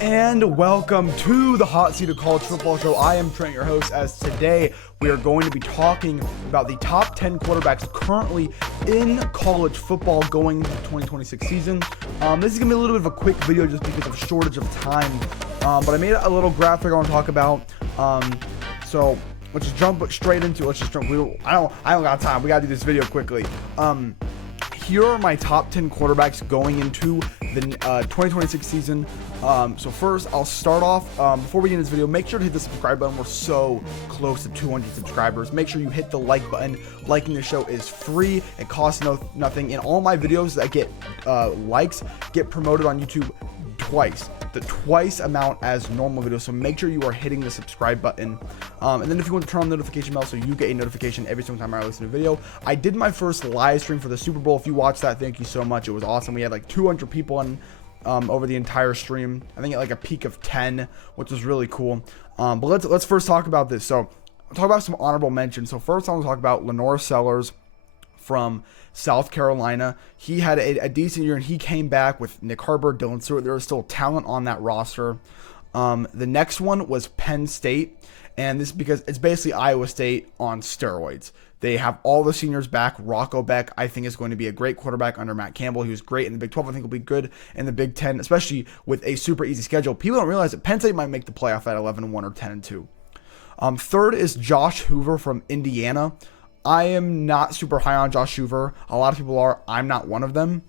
And welcome to the Hot Seat of College Football Show. I am Trent, your host, as today we are going to be talking about the top 10 quarterbacks currently in college football going into the 2026 season. This is going to be a little bit of a quick video just because of shortage of time, but I made a little graphic I want to talk about. So let's just jump straight into it. I don't got time. We got to do this video quickly. Here are my top 10 quarterbacks going into the 2026 season. So first, I'll start off, before we get into this video, make sure to hit the subscribe button. We're so close to 200 subscribers. Make sure you hit the like button. Liking the show is free. It costs nothing. And all my videos that get likes get promoted on YouTube the twice amount as normal videos. So make sure you are hitting the subscribe button. And then if you want to turn on the notification bell so you get a notification every single time I release a new video. I did my first live stream for the Super Bowl. If you watched that, thank you so much. It was awesome. We had like 200 people on over the entire stream. I think at like a peak of 10, which was really cool. But let's first talk about this. So I'll talk about some honorable mentions. So first I want to talk about Lenore Sellers from South Carolina. He had a decent year and he came back with Nick Herbert, Dylan Stewart. There was still talent on that roster. The next one was Penn State, and this is because it's basically Iowa State on steroids. They have all the seniors back. Rocco Beck, I think, is going to be a great quarterback under Matt Campbell. He was great in the Big 12. I think he'll be good in the Big 10, especially with a super easy schedule. People don't realize that Penn State might make the playoff at 11-1 or 10-2. Third is Josh Hoover from Indiana. I am not super high on Josh Hoover. A lot of people are. I'm not one of them.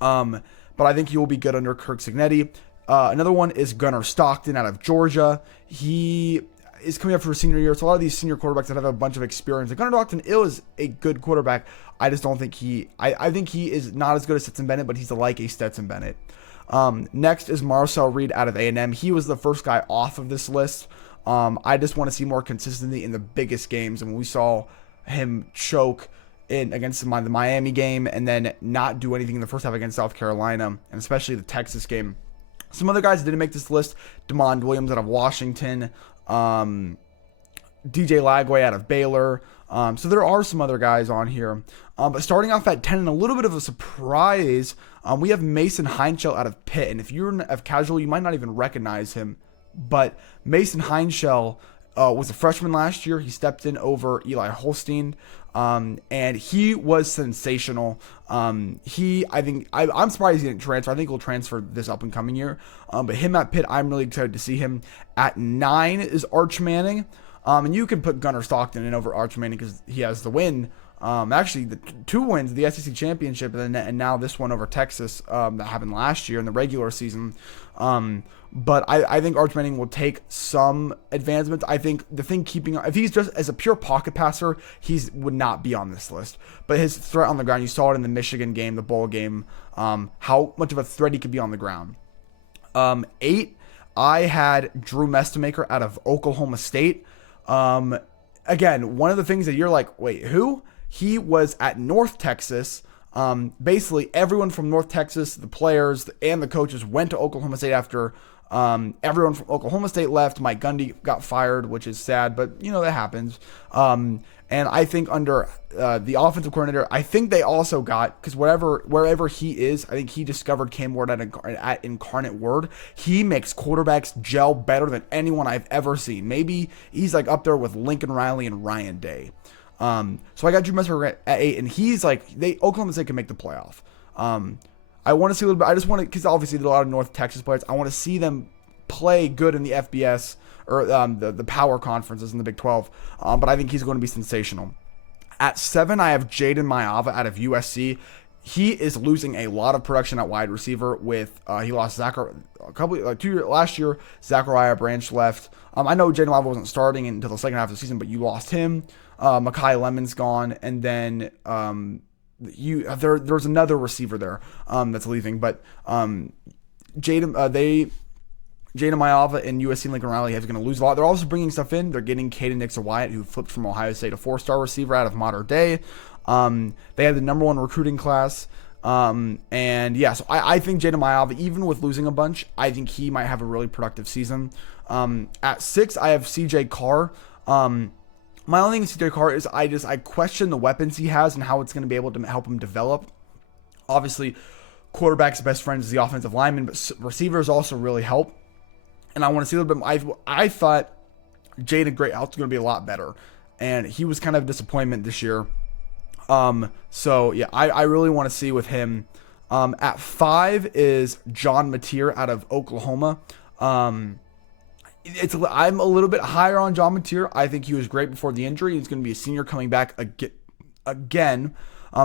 But I think he will be good under Kirk Cignetti. Another one is Gunnar Stockton out of Georgia. He is coming up for a senior year. So a lot of these senior quarterbacks that have a bunch of experience. Like Gunnar Stockton is a good quarterback. I just don't think I think he is not as good as Stetson Bennett, but he's like a Stetson Bennett. Next is Marcel Reed out of A&M. He was the first guy off of this list. I just want to see more consistency in the biggest games. And we saw him choke against the Miami game and then not do anything in the first half against South Carolina, and especially the Texas game. Some other guys didn't make this list: DeMond Williams out of Washington, DJ Lagway out of Baylor. So there are some other guys on here. But starting off at 10, and a little bit of a surprise, we have Mason Heinshell out of Pitt. And if you're a casual, you might not even recognize him. But Mason Heinshell was a freshman last year. He stepped in over Eli Holstein, and he was sensational. I'm surprised he didn't transfer. I think he'll transfer this up and coming year. But him at Pitt, I'm really excited to see him. At 9 is Arch Manning, and you can put Gunnar Stockton in over Arch Manning because he has the win. Actually, the 2 wins, the SEC championship, and now this one over Texas that happened last year in the regular season. But I think Arch Manning will take some advancements. I think the thing if he's just as a pure pocket passer, would not be on this list. But his threat on the ground, you saw it in the Michigan game, the bowl game, how much of a threat he could be on the ground. 8, I had Drew Mestemaker out of Oklahoma State. Again, one of the things that you're like, wait, who? He was at North Texas. Basically, everyone from North Texas, the players and the coaches, went to Oklahoma State after everyone from Oklahoma State left. Mike Gundy got fired, which is sad, but that happens. And I think under the offensive coordinator, I think they also got, because wherever he is, I think he discovered Cam Ward at Incarnate Word. He makes quarterbacks gel better than anyone I've ever seen. Maybe he's like up there with Lincoln Riley and Ryan Day. So I got Drew Mestemaker at 8, and he's like, Oklahoma State can make the playoff. I want to see a little bit. I just want to, because obviously there are a lot of North Texas players. I want to see them play good in the FBS or the power conferences in the Big 12. But I think he's going to be sensational. At 7, I have Jaden Maiava out of USC. He is losing a lot of production at wide receiver with he lost last year. Zachariah Branch left. I know Jaden Maiava wasn't starting until the second half of the season, but you lost him. Makai Lemon's gone, and then there's another receiver there that's leaving. But Jaden Maiava and USC Lincoln Riley is going to lose a lot. They're also bringing stuff in. They're getting Caden Nixon-Wyatt, who flipped from Ohio State, a 4-star receiver out of Mater Dei. They had the number 1 recruiting class. So I think Jaden Maiava, even with losing a bunch, I think he might have a really productive season. At 6, I have CJ Carr. My only thing with CJ Carr is I question the weapons he has and how it's going to be able to help him develop. Obviously, quarterback's best friend is the offensive lineman, but receivers also really help. and I want to see a little bit. I thought Jaden Greathouse was going to be a lot better, and he was kind of a disappointment this year. So yeah, I really want to see with him. At 5 is John Mateer out of Oklahoma. I'm a little bit higher on John Mateer. I think he was great before the injury. He's going to be a senior coming back again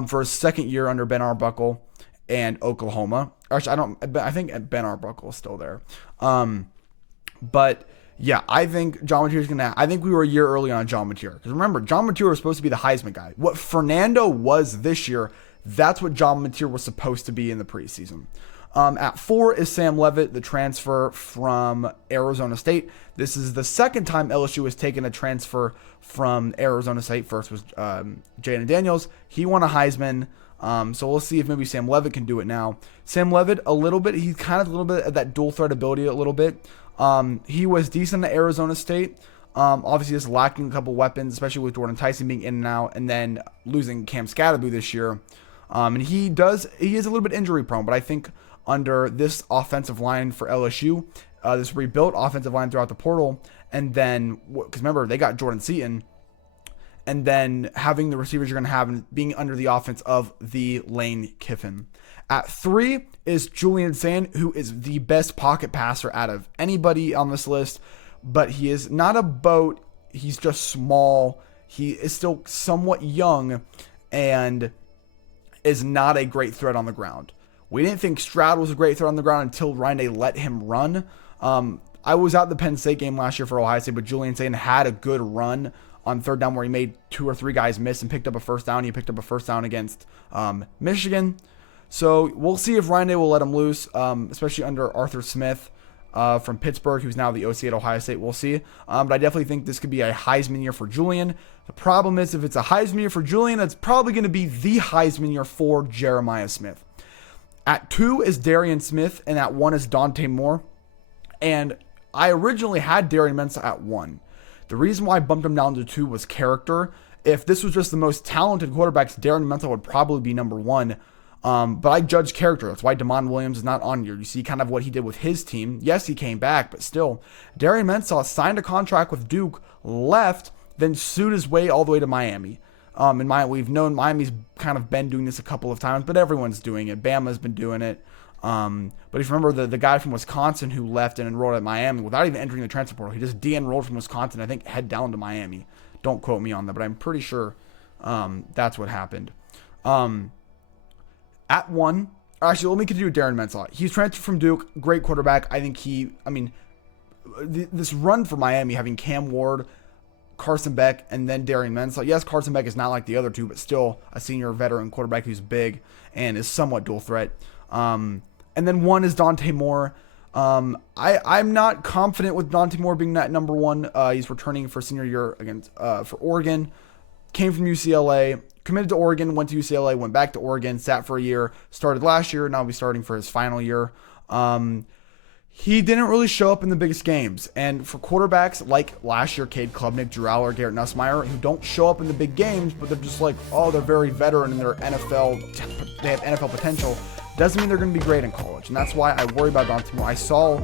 for his second year under Ben Arbuckle and Oklahoma. Actually, I think Ben Arbuckle is still there. But yeah, I think John Mateer is going to. I think we were a year early on John Mateer. Because remember, John Mateer was supposed to be the Heisman guy. What Fernando was this year, that's what John Mateer was supposed to be in the preseason. At 4 is Sam Leavitt, the transfer from Arizona State. This is the second time LSU has taken a transfer from Arizona State. First was Jayden Daniels. He won a Heisman. So we'll see if maybe Sam Leavitt can do it now. Sam Leavitt, he's kind of a little bit of that dual threat ability a little bit. He was decent at Arizona State. Obviously just lacking a couple weapons, especially with Jordan Tyson being in and out, and then losing Cam Scatterby this year. And he is a little bit injury prone, but I think under this offensive line for LSU, this rebuilt offensive line throughout the portal, and then, because remember, they got Jordan Seaton, and then having the receivers you're going to have and being under the offense of the Lane Kiffin. At 3 is Julian Sayin, who is the best pocket passer out of anybody on this list, but he is not a boat. He's just small. He is still somewhat young and is not a great threat on the ground. We didn't think Stroud was a great threat on the ground until Ryan Day let him run. I was at the Penn State game last year for Ohio State, but Julian Sayin had a good run on third down where he made 2 or 3 guys miss and picked up a first down. He picked up a first down against Michigan. So we'll see if Ryan Day will let him loose, especially under Arthur Smith from Pittsburgh, who's now the OC at Ohio State. We'll see. But I definitely think this could be a Heisman year for Julian. The problem is if it's a Heisman year for Julian, it's probably going to be the Heisman year for Jeremiah Smith. At 2 is Darian Smith, and at 1 is Dante Moore. And I originally had Darian Mensah at 1. The reason why I bumped him down to 2 was character. If this was just the most talented quarterbacks, Darian Mensah would probably be number 1. But I judge character. That's why Damon Williams is not on here. You see kind of what he did with his team. Yes, he came back, but still. Darian Mensah signed a contract with Duke, left, then sued his way all the way to Miami. We've known Miami's kind of been doing this a couple of times, but everyone's doing it. Bama's been doing it. But if you remember the guy from Wisconsin who left and enrolled at Miami without even entering the transfer portal, he just de-enrolled from Wisconsin, I think, head down to Miami. Don't quote me on that, but I'm pretty sure that's what happened. At 1, actually, let me continue with Darian Mensah. He's transferred from Duke, great quarterback. I think this run for Miami, having Cam Ward, Carson Beck, and then Darian Mensah. Yes, Carson Beck is not like the other two, but still a senior veteran quarterback who's big and is somewhat dual threat. And then 1 is Dante Moore. I'm not confident with Dante Moore being that number 1. He's returning for senior year for Oregon. Came from UCLA, committed to Oregon, went to UCLA, went back to Oregon, sat for a year, started last year, now he's starting for his final year. He didn't really show up in the biggest games. And for quarterbacks like last year, Cade Klubnik, Drew Allar, Garrett Nussmeier, who don't show up in the big games, but they're just like, oh, they're very veteran and they have NFL potential, doesn't mean they're going to be great in college. And that's why I worry about Dante Moore. I saw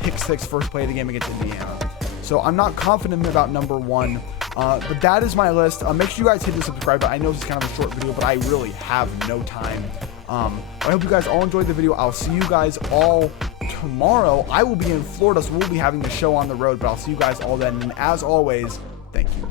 pick 6 first play of the game against Indiana. So I'm not confident about number 1. But that is my list. Make sure you guys hit the subscribe button. I know this is kind of a short video, but I really have no time. I hope you guys all enjoyed the video. I'll see you guys all tomorrow. I will be in Florida, so we'll be having the show on the road, but I'll see you guys all then. And as always, thank you.